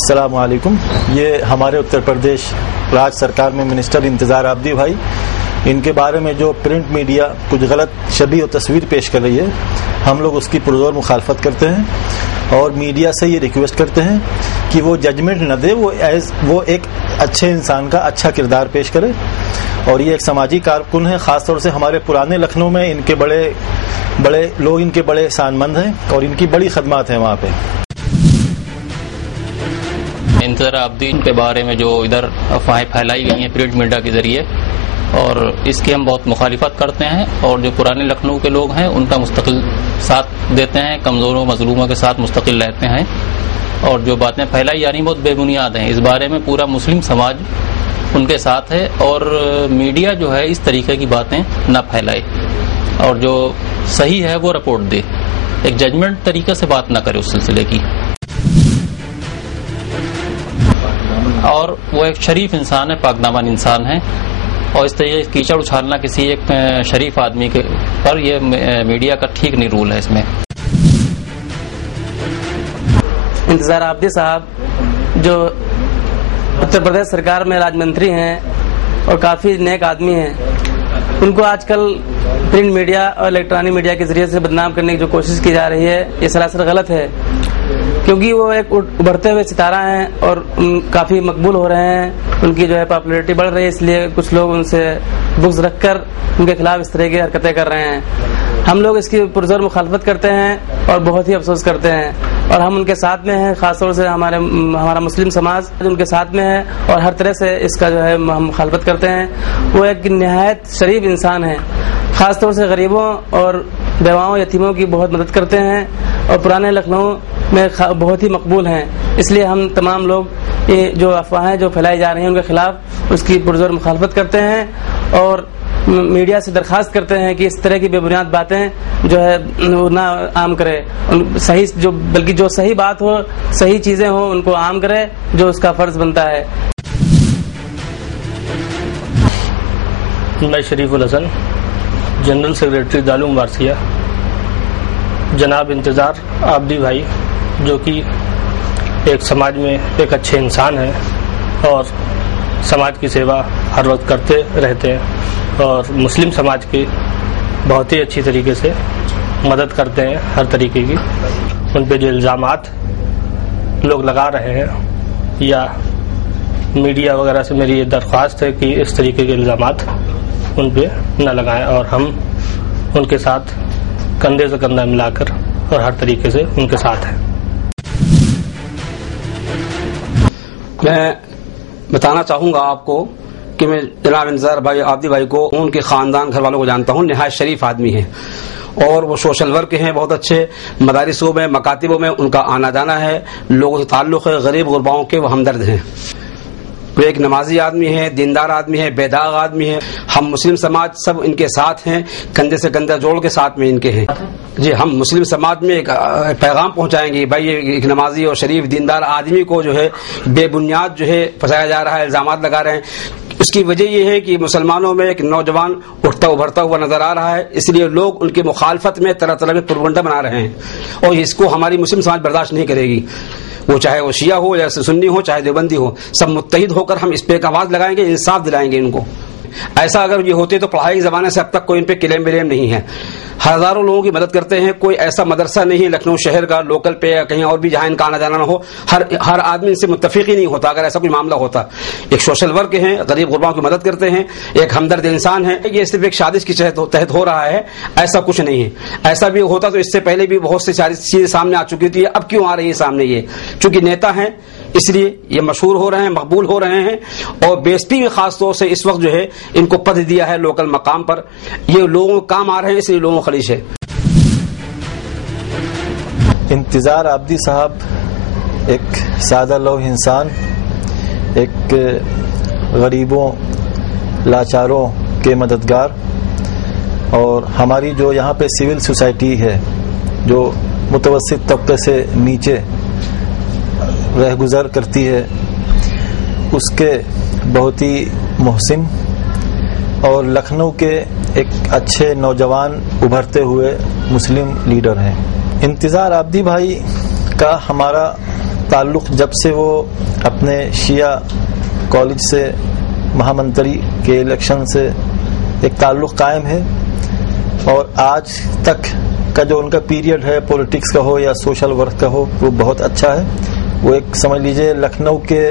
अस्सलाम वालेकुम। ये हमारे उत्तर प्रदेश राज्य सरकार में मिनिस्टर इंतज़ार आबदी भाई, इनके बारे में जो प्रिंट मीडिया कुछ गलत छवि और तस्वीर पेश कर रही है, हम लोग उसकी पुरजोर मुखालफत करते हैं और मीडिया से ये रिक्वेस्ट करते हैं कि वो जजमेंट न दे, वो एक अच्छे इंसान का अच्छा किरदार पेश करे। और ये एक समाजी कारकुन है, ख़ास तौर से हमारे पुराने लखनऊ में इनके बड़े लोग इनके बड़े एहसानमंद हैं और इनकी बड़ी खदमात हैं वहाँ पे। इंतज़ार आबदी के बारे में जो इधर अफवाहें फैलाई गई हैं प्रिंट मीडिया के जरिए, और इसकी हम बहुत मुखालिफत करते हैं। और जो पुराने लखनऊ के लोग हैं उनका मुस्तकिल साथ देते हैं, कमज़ोरों मजलूमों के साथ मुस्तकिल रहते हैं। और जो बातें फैलाई जा रही बहुत बेबुनियाद हैं। इस बारे में पूरा मुस्लिम समाज उनके साथ है और मीडिया जो है इस तरीके की बातें न फैलाए और जो सही है वो रिपोर्ट दे, एक जजमेंट तरीके से बात न करे उस सिलसिले की। और वो एक शरीफ इंसान है, पाकदामन इंसान है, और इस तरीके से कीचड़ उछालना किसी एक शरीफ आदमी के पर ये मीडिया का ठीक नहीं रूल है इसमें। इंतज़ार आबदी साहब जो उत्तर प्रदेश सरकार में राज्य मंत्री हैं और काफ़ी नेक आदमी हैं, उनको आजकल प्रिंट मीडिया और इलेक्ट्रॉनिक मीडिया के जरिए से बदनाम करने की जो कोशिश की जा रही है, ये सरासर गलत है। क्योंकि वो एक उभरते हुए सितारा हैं और काफ़ी मकबूल हो रहे हैं, उनकी जो है पॉपुलैरिटी बढ़ रही है, इसलिए कुछ लोग उनसे बुग़्ज़ रखकर उनके खिलाफ इस तरह की हरकतें कर रहे हैं। हम लोग इसकी पुरज़ोर मुखालफत करते हैं और बहुत ही अफसोस करते हैं, और हम उनके साथ में हैं। ख़ासतौर से हमारा मुस्लिम समाज उनके साथ में है और हर तरह से इसका जो है हम मुखालफत करते हैं। वो एक निहायत शरीफ इंसान है, ख़ासतौर से गरीबों और बेवाओं यतीमों की बहुत मदद करते हैं और पुराने लखनऊ में बहुत ही मकबूल हैं। इसलिए हम तमाम लोग ये जो अफवाहें जो फैलाई जा रही हैं उनके खिलाफ उसकी पुरजोर मुखालफत करते हैं और मीडिया से दरखास्त करते हैं कि इस तरह की बेबुनियाद बातें जो है ना आम करे, सही बल्कि जो सही बात हो, सही चीजें हो, उनको आम करे, जो उसका फर्ज बनता है। मैं शरीफुल हसन, जनरल सेक्रेटरी दारुल वारसिया। जनाब इंतज़ार आबदी भाई जो कि एक समाज में एक अच्छे इंसान हैं और समाज की सेवा हर वक्त करते रहते हैं और मुस्लिम समाज की बहुत ही अच्छी तरीके से मदद करते हैं हर तरीके की। उन पे जो इल्ज़ामात लोग लगा रहे हैं या मीडिया वगैरह से मेरी ये दरख्वास्त है कि इस तरीके के इल्ज़ामात उन पे न लगाएं और हम उनके साथ कंधे से कंधा मिलाकर और हर तरीके से उनके साथ हैं। मैं बताना चाहूँगा आपको कि मैं जनाब इंतज़ार भाई आबदी भाई को, उनके ख़ानदान घर वालों को जानता हूँ। निहायत शरीफ आदमी हैं और वो सोशल वर्क हैं, बहुत अच्छे मदारिसों में, मकातिबों में उनका आना जाना है, लोगों से ताल्लुक़ है, गरीब गुरबाओं के वो हमदर्द हैं। वो एक नमाजी आदमी है, दीनदार आदमी है, बेदाग आदमी है। हम मुस्लिम समाज सब इनके साथ हैं, कंधे से कंधा जोड़ के साथ में इनके हैं। जी, हम मुस्लिम समाज में एक पैगाम पहुंचाएंगे, भाई ये एक नमाजी और शरीफ दीनदार आदमी को जो है बेबुनियाद जो है फंसाया जा रहा है, इल्जामात लगा रहे हैं। उसकी वजह यह है कि मुसलमानों में एक नौजवान उठता उभरता हुआ नजर आ रहा है, इसलिए लोग उनकी मुखालफत में तरह तरह के प्रोपेगेंडा बना रहे हैं और इसको हमारी मुस्लिम समाज बर्दाश्त नहीं करेगी। वो चाहे वो शिया हो या सुन्नी हो, चाहे देवबंदी हो, सब मुत्तहिद होकर हम इस पे एक आवाज लगाएंगे, इंसाफ दिलाएंगे इनको। ऐसा अगर ये होते तो पढ़ाई के ज़माने से अब तक कोई इन पे क्लेम विलेम नहीं है। हजारों लोगों की मदद करते हैं, कोई ऐसा मदरसा नहीं है लखनऊ शहर का लोकल पे या कहीं और भी जहां इनका आना जाना ना हो, हर आदमी इनसे मुत्तफिक ही नहीं होता अगर ऐसा कोई मामला होता। एक सोशल वर्क है, गरीब गुरबाओं की मदद करते हैं, एक हमदर्द इंसान है। ये सिर्फ एक साजिश की तहत हो रहा है, ऐसा कुछ नहीं है। ऐसा भी होता तो इससे पहले भी बहुत सी चीजें सामने आ चुकी थी, अब क्यों आ रही है सामने? ये चूंकि नेता हैं इसलिए ये मशहूर हो रहे हैं, मकबूल हो रहे हैं और बेइज्जती में खास तौर से इस वक्त जो है इनको पद दिया है लोकल मकाम पर। ये लोगों काम आ रहे हैं, इसलिए लोगों खलीश है। इंतज़ार आबदी साहब एक सादा लोग इंसान, एक गरीबों लाचारों के मददगार, और हमारी जो यहाँ पे सिविल सोसाइटी है जो मुतवस्सित तबके से नीचे रह गुजर करती है, उसके बहुत ही मोहसिन और लखनऊ के एक अच्छे नौजवान उभरते हुए मुस्लिम लीडर हैं। इंतज़ार आबदी भाई का हमारा ताल्लुक़ जब से वो अपने शिया कॉलेज से महामंत्री के इलेक्शन से एक ताल्लुक़ कायम है और आज तक का जो उनका पीरियड है पॉलिटिक्स का हो या सोशल वर्क का हो वो बहुत अच्छा है। वो एक समझ लीजिए लखनऊ के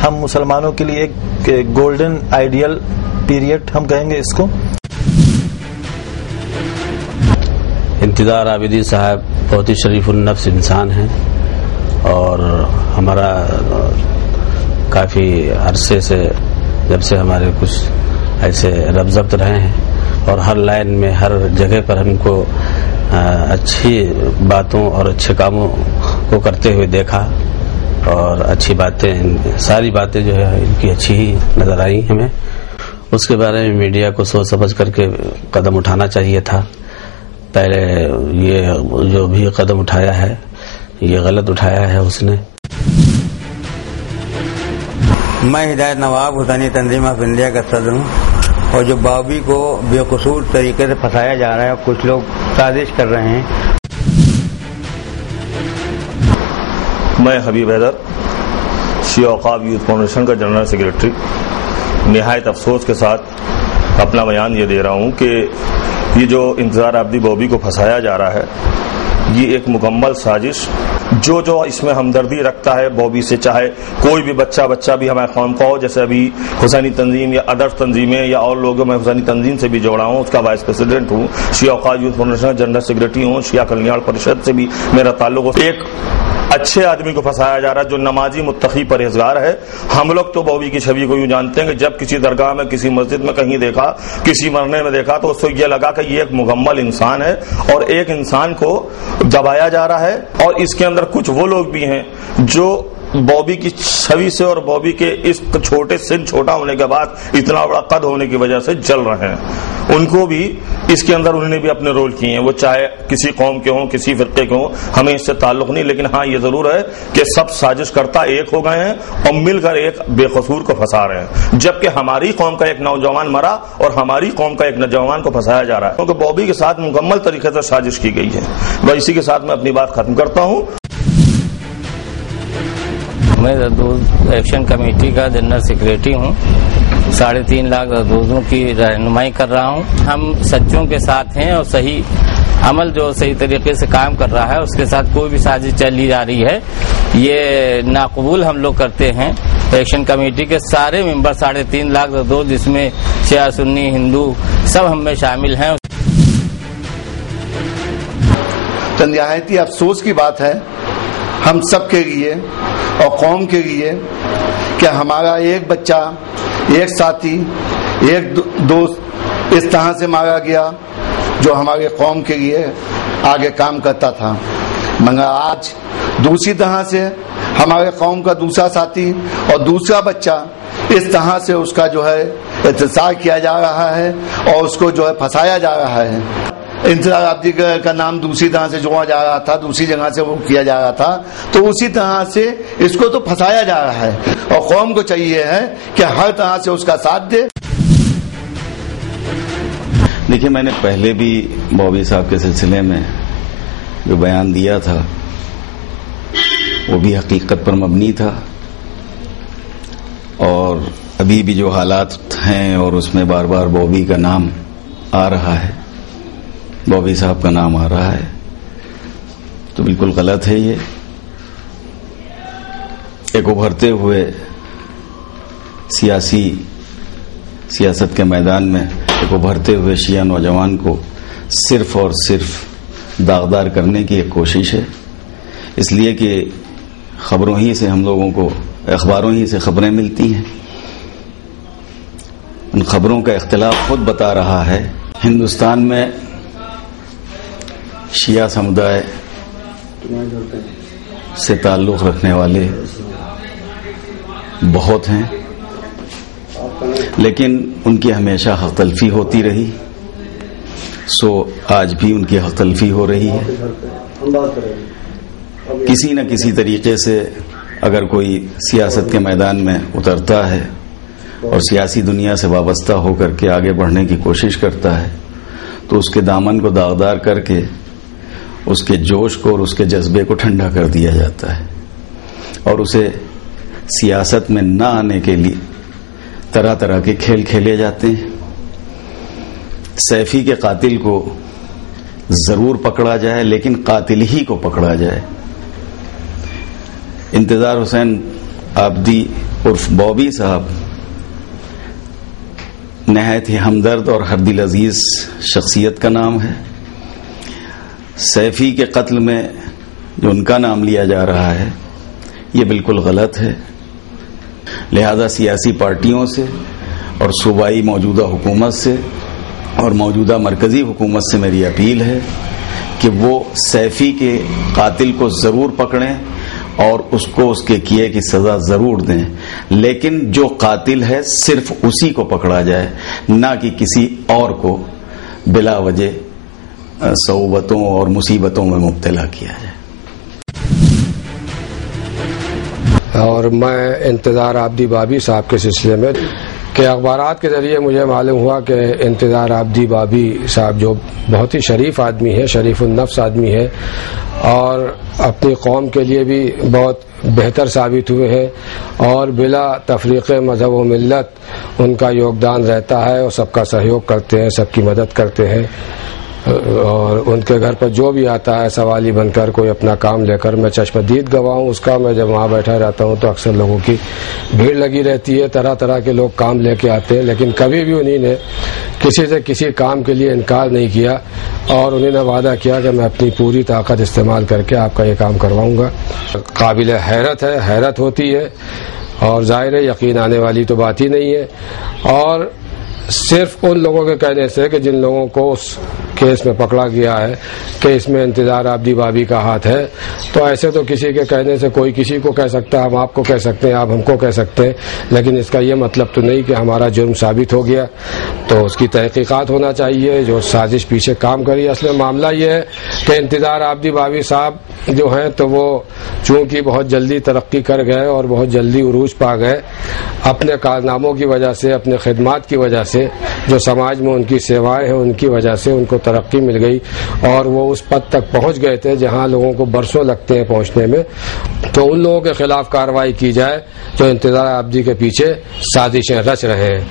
हम मुसलमानों के लिए एक गोल्डन आइडियल पीरियड हम कहेंगे इसको। इंतज़ार आबिदी साहब बहुत ही शरीफुल नफ्स इंसान हैं और हमारा काफ़ी अरसे से जब से हमारे कुछ ऐसे रब्ज़ब्त रहे हैं और हर लाइन में हर जगह पर हमको अच्छी बातों और अच्छे कामों को करते हुए देखा और अच्छी बातें सारी बातें जो है इनकी अच्छी ही नज़र आई हमें। उसके बारे में मीडिया को सोच समझ करके कदम उठाना चाहिए था। पहले ये जो भी कदम उठाया है ये गलत उठाया है उसने। मैं हिदायत नवाब हुसैनी तंजीम ऑफ इंडिया का सदर हूँ और जो बॉबी को बेकसूर तरीके से फंसाया जा रहा है, कुछ लोग साजिश कर रहे हैं। मैं हबीब हैदर शिया औकाफ यूथ फाउंडेशन का जनरल सेक्रेटरी निहायत अफसोस के साथ अपना बयान ये दे रहा हूँ कि ये जो इंतज़ार आबिदी बॉबी को फंसाया जा रहा है ये एक मुकम्मल साजिश। जो इसमें हमदर्दी रखता है बॉबी से, चाहे कोई भी बच्चा भी हमारे कौम का हो, जैसे अभी हुसैनी तंजीम या अदर्स तंजीमें या और लोगों में हुसैनी तंजीम से भी जोड़ा हूँ, उसका वाइस प्रेसिडेंट हूँ, शिया औकाफ यूथ फाउंडेशन जनरल सेक्रेटरी हूँ, शिया कल्याण परिषद से भी मेरा ताल्लुक। एक अच्छे आदमी को फंसाया जा रहा है जो नमाजी मुत्तकी परहेजगार है। हम लोग तो बॉबी की छवि को यूं जानते हैं कि जब किसी दरगाह में किसी मस्जिद में कहीं देखा, किसी मरने में देखा तो उसको ये लगा कि ये एक मुकम्मल इंसान है और एक इंसान को दबाया जा रहा है। और इसके अंदर कुछ वो लोग भी हैं जो बॉबी की छवि से और बॉबी के इस छोटा होने के बाद इतना बड़ा कद होने की वजह से जल रहे हैं। उनको भी इसके अंदर उन्होंने भी अपने रोल किए हैं, वो चाहे किसी कौम के हों, किसी फिरके के हों, हमें इससे ताल्लुक नहीं। लेकिन हाँ ये जरूर है कि सब साजिशकर्ता एक हो गए हैं और मिलकर एक बेकसूर को फंसा रहे हैं। जबकि हमारी कौम का एक नौजवान मरा और हमारी कौम का एक नौजवान को फंसाया जा रहा है, क्योंकि बॉबी के साथ मुकम्मल तरीके से साजिश की गई है। बस इसी के साथ मैं अपनी बात खत्म करता हूँ। मैं जरदोज़ एक्शन कमेटी का जनरल सेक्रेटरी हूँ। 3.5 लाख जरदोज़ों की रहनुमाई कर रहा हूँ। हम सच्चों के साथ हैं और सही अमल जो सही तरीके से काम कर रहा है उसके साथ कोई भी साजिश चली जा रही है ये नाकबूल हम लोग करते हैं। एक्शन कमेटी के सारे मेंबर 3.5 लाख जरदोज़ जिसमें शिया सुन्नी हिंदू सब हम में शामिल हैं। तो निहायती अफसोस की बात है हम सब के लिए और कौम के लिए कि हमारा एक बच्चा, एक साथी, एक दोस्त इस तरह से मारा गया जो हमारे कौम के लिए आगे काम करता था। मगर आज दूसरी तरह से हमारे कौम का दूसरा साथी और दूसरा बच्चा इस तरह से उसका जो है इंतजार किया जा रहा है और उसको जो है फंसाया जा रहा है। इंतज़ार आबिदी का नाम दूसरी तरह से जोड़ा जा रहा था, दूसरी जगह से वो किया जा रहा था, तो उसी तरह से इसको तो फंसाया जा रहा है और कौम को चाहिए है कि हर तरह से उसका साथ दे। देखिए, मैंने पहले भी बॉबी साहब के सिलसिले में जो बयान दिया था वो भी हकीकत पर मबनी था और अभी भी जो हालात हैं और उसमें बार बार बॉबी का नाम आ रहा है, बॉबी साहब का नाम आ रहा है, तो बिल्कुल गलत है। ये एक उभरते हुए सियासत के मैदान में एक उभरते हुए शिया नौजवान को सिर्फ और सिर्फ दागदार करने की एक कोशिश है। इसलिए कि खबरों ही से हम लोगों को, अखबारों ही से खबरें मिलती हैं। उन खबरों का इख्तिलाफ खुद बता रहा है। हिंदुस्तान में शिया समुदाय से ताल्लुक़ रखने वाले बहुत हैं, लेकिन उनकी हमेशा हक़ तलफ़ी होती रही। सो आज भी उनकी हक़ तलफ़ी हो रही है। किसी न किसी तरीके से अगर कोई सियासत के मैदान में उतरता है और सियासी दुनिया से वाबस्ता होकर के आगे बढ़ने की कोशिश करता है तो उसके दामन को दागदार करके उसके जोश को और उसके जज्बे को ठंडा कर दिया जाता है। اور اسے سیاست میں نہ آنے کے لیے طرح طرح کے کھیل کھیلے جاتے ہیں. سیفی کے قاتل کو ضرور پکڑا جائے لیکن قاتل ہی کو پکڑا جائے. انتظار حسین عابدی عرف بابی صاحب نہایت ہی ہمدرد اور ہر دل عزیز شخصیت کا نام ہے. سیفی کے قتل میں جو ان کا نام لیا جا رہا ہے یہ بالکل غلط ہے. لہذا سیاسی پارٹیوں سے اور صوبائی موجودہ حکومت سے اور موجودہ مرکزی حکومت سے میری اپیل ہے کہ وہ سیفی کے قاتل کو ضرور پکڑیں اور اس کو اس کے کیے کی سزا ضرور دیں، لیکن جو قاتل ہے صرف اسی کو پکڑا جائے، نہ کہ کسی اور کو بلا وجہ صعوبتوں اور مصیبتوں میں مبتلا کیا جائے. اور میں انتظار عابدی بابی صاحب کے سلسلے میں کہ اخبارات کے ذریعے مجھے معلوم ہوا کہ انتظار عابدی بابی صاحب جو بہت ہی شریف آدمی ہے، شریف النفس آدمی ہے اور اپنی قوم کے لیے بھی بہت بہتر ثابت ہوئے ہیں اور بلا تفریق مذہب و ملت ان کا یوگدان رہتا ہے اور سب کا سہیوگ کرتے ہیں، سب کی مدد کرتے ہیں. اور ان کے گھر پر جو بھی آتا ہے سوالی بن کر کوئی اپنا کام لے کر، میں چشم دید گواہ ہوں اس کا. میں جب وہاں بیٹھا رہتا ہوں تو اکثر لوگوں کی بھیڑ لگی رہتی ہے، طرح طرح کے لوگ کام لے کے آتے ہیں، لیکن کبھی بھی انہی نے کسی سے کسی کام کے لیے انکار نہیں کیا اور انہوں نے وعدہ کیا کہ میں اپنی پوری طاقت استعمال کر کے آپ کا یہ کام کرواؤں گا. قابل حیرت ہے، حیرت ہوتی ہے اور ظاہر ہے یقین آنے والی تو بات ہی نہیں ہے. اور صرف ان لوگوں کے کہنے سے کہ جن لوگوں کو اس کیس میں پکڑا گیا ہے کہ اس میں انتظار عابدی بابی کا ہاتھ ہے، تو ایسے تو کسی کے کہنے سے کوئی کسی کو کہہ سکتا ہے، ہم آپ کو کہہ سکتے ہیں، آپ ہم کو کہہ سکتے ہیں، لیکن اس کا یہ مطلب تو نہیں کہ ہمارا جرم ثابت ہو گیا. تو اس کی تحقیقات ہونا چاہیے جو سازش پیچھے کام کری. اصل میں معاملہ یہ ہے کہ انتظار عابدی بابی صاحب جو ہیں تو وہ چونکہ بہت جلدی ترقی کر گئے اور بہت جلدی عروج پا گئے اپنے کارناموں کی وجہ سے، اپنے خدمات کی وجہ سے، جو سماج میں ان کی سیوائیں ہیں ان کی وجہ سے ان کو ترقی مل گئی اور وہ اس پد تک پہنچ گئے تھے جہاں لوگوں کو برسوں لگتے ہیں پہنچنے میں. تو ان لوگوں کے خلاف کارروائی کی جائے جو انتظار عابدی کے پیچھے سازشیں رچ رہے ہیں.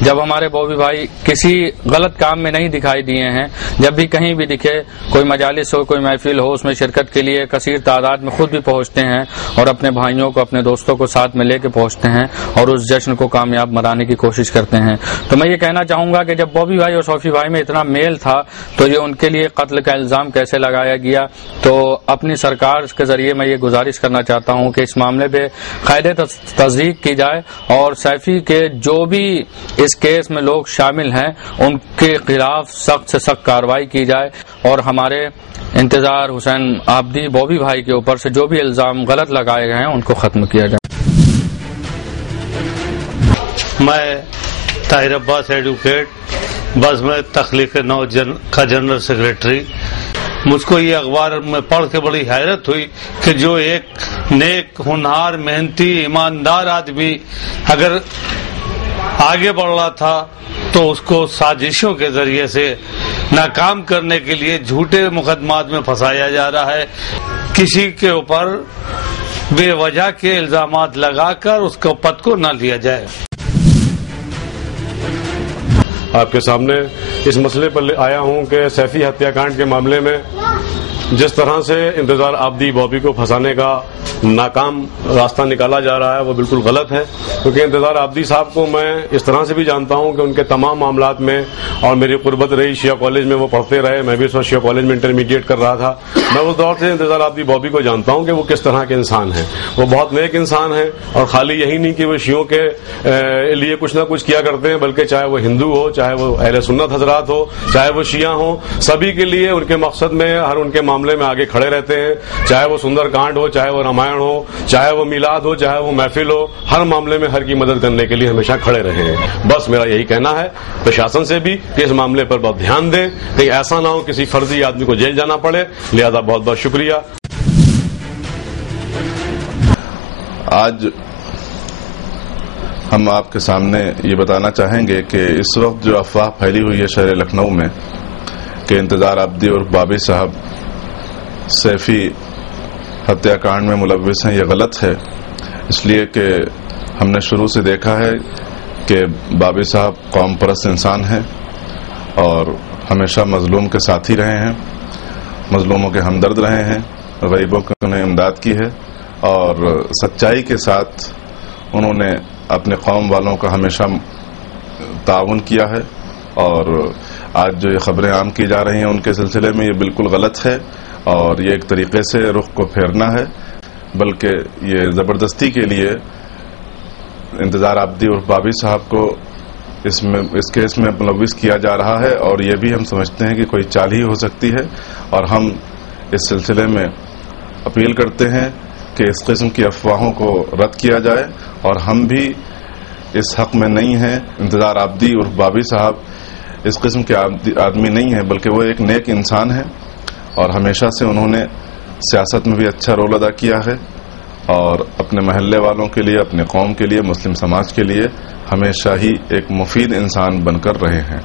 جب ہمارے بابی بھائی کسی غلط کام میں نہیں دکھائی دیے ہیں، جب بھی کہیں بھی دکھے، کوئی مجالس ہو، کوئی محفل ہو، اس میں شرکت کے لیے کثیر تعداد میں خود بھی پہنچتے ہیں اور اپنے بھائیوں کو، اپنے دوستوں کو ساتھ میں لے کے پہنچتے ہیں اور اس جشن کو کامیاب بنانے کی کوشش کرتے ہیں. تو میں یہ کہنا چاہوں گا کہ جب بابی بھائی اور صوفی بھائی میں اتنا میل تھا تو یہ ان کے لیے قتل کا الزام کیسے لگایا گیا؟ تو اپنی سرکار کے ذریعے میں یہ گزارش کرنا چاہتا ہوں کہ اس معاملے پہ قید تصدیق کی جائے اور سیفی کے جو بھی اس کیس میں لوگ شامل ہیں ان کے خلاف سخت سے سخت کارروائی کی جائے اور ہمارے انتظار حسین عابدی بابی بھائی کے اوپر سے جو بھی الزام غلط لگائے گئے ہیں ان کو ختم کیا جائے. میں طاہر عباس ایڈوکیٹ بس میں تخلیق نو کا جنرل سیکریٹری. مجھ کو یہ اخبار میں پڑھ کے بڑی حیرت ہوئی کہ جو ایک نیک، ہونہار، محنتی، ایماندار آدمی اگر آگے بڑھ رہا تھا تو اس کو سازشوں کے ذریعے سے ناکام کرنے کے لیے جھوٹے مقدمات میں پھنسایا جا رہا ہے. کسی کے اوپر بے وجہ کے الزامات لگا کر اس کو پد کو نہ لیا جائے. آپ کے سامنے اس مسئلے پر آیا ہوں کہ سیفی ہتیا کانڈ کے معاملے میں جس طرح سے انتظار عابدی بابی کو پھنسانے کا ناکام راستہ نکالا جا رہا ہے وہ بالکل غلط ہے. کیونکہ انتظار عابدی صاحب کو میں اس طرح سے بھی جانتا ہوں کہ ان کے تمام معاملات میں اور میری قربت رہی شیعہ کالج میں وہ پڑھتے رہے، میں بھی اس وقت شیعہ کالج میں انٹرمیڈیٹ کر رہا تھا. میں اس دور سے انتظار عابدی بابی کو جانتا ہوں کہ وہ کس طرح کے انسان ہیں. وہ بہت نیک انسان ہیں اور خالی یہی نہیں کہ وہ شیعوں کے لیے کچھ نہ کچھ کیا کرتے ہیں، بلکہ چاہے وہ ہندو ہو، چاہے وہ اہل سنت حضرات ہو، چاہے وہ شیعہ ہوں، سبھی کے لیے ان کے مقصد میں ہر ان کے معاملے میں آگے کھڑے رہتے ہیں. چاہے وہ سندر کانڈ ہو، چاہے وہ رامائن ہو، چاہے وہ میلاد ہو، چاہے وہ محفل ہو، ہر معاملے میں ہر کی مدد کرنے کے لیے ہمیشہ کھڑے رہے ہیں. بس میرا یہی کہنا ہے پرشاسن سے بھی کہ اس معاملے پر بہت دھیان دیں کہ ایسا نہ ہو کسی فرضی آدمی کو جیل جانا پڑے. لہذا بہت بہت شکریہ. آج ہم آپ کے سامنے یہ بتانا چاہیں گے کہ اس وقت جو افواہ پھیلی ہوئی ہے شہر لکھنؤ میں کہ انتظار عابدی اور بابی صاحب سیفی हत्याकांड में मुलव्विस हैं, ये गलत है। इसलिए कि हमने शुरू से देखा है कि बाबी साहब कौम परस्त इंसान हैं और हमेशा मजलूम के साथ ही रहे हैं, मजलूमों के हमदर्द रहे हैं, गरीबों की उन्हें इमदाद की है और सच्चाई के साथ उन्होंने अपने कौम वालों का हमेशा ताउन किया है। और आज जो ये खबरें आम की जा रही हैं उनके सिलसिले में ये बिल्कुल गलत है और ये एक तरीके से रुख को फेरना है, बल्कि ये ज़बरदस्ती के लिए इंतज़ार आब्दी और बाबी साहब को इस केस में मुलव्विस किया जा रहा है। और ये भी हम समझते हैं कि कोई चाल ही हो सकती है और हम इस सिलसिले में अपील करते हैं कि इस किस्म की अफवाहों को रद्द किया जाए और हम भी इस हक में नहीं हैं। इंतज़ार आब्दी और बाबी साहब इस किस्म के आदमी नहीं हैं, बल्कि वो एक नेक इंसान है और हमेशा से उन्होंने सियासत में भी अच्छा रोल अदा किया है और अपने महल्ले वालों के लिए, अपने कौम के लिए, मुस्लिम समाज के लिए हमेशा ही एक मुफीद इंसान बनकर रहे हैं।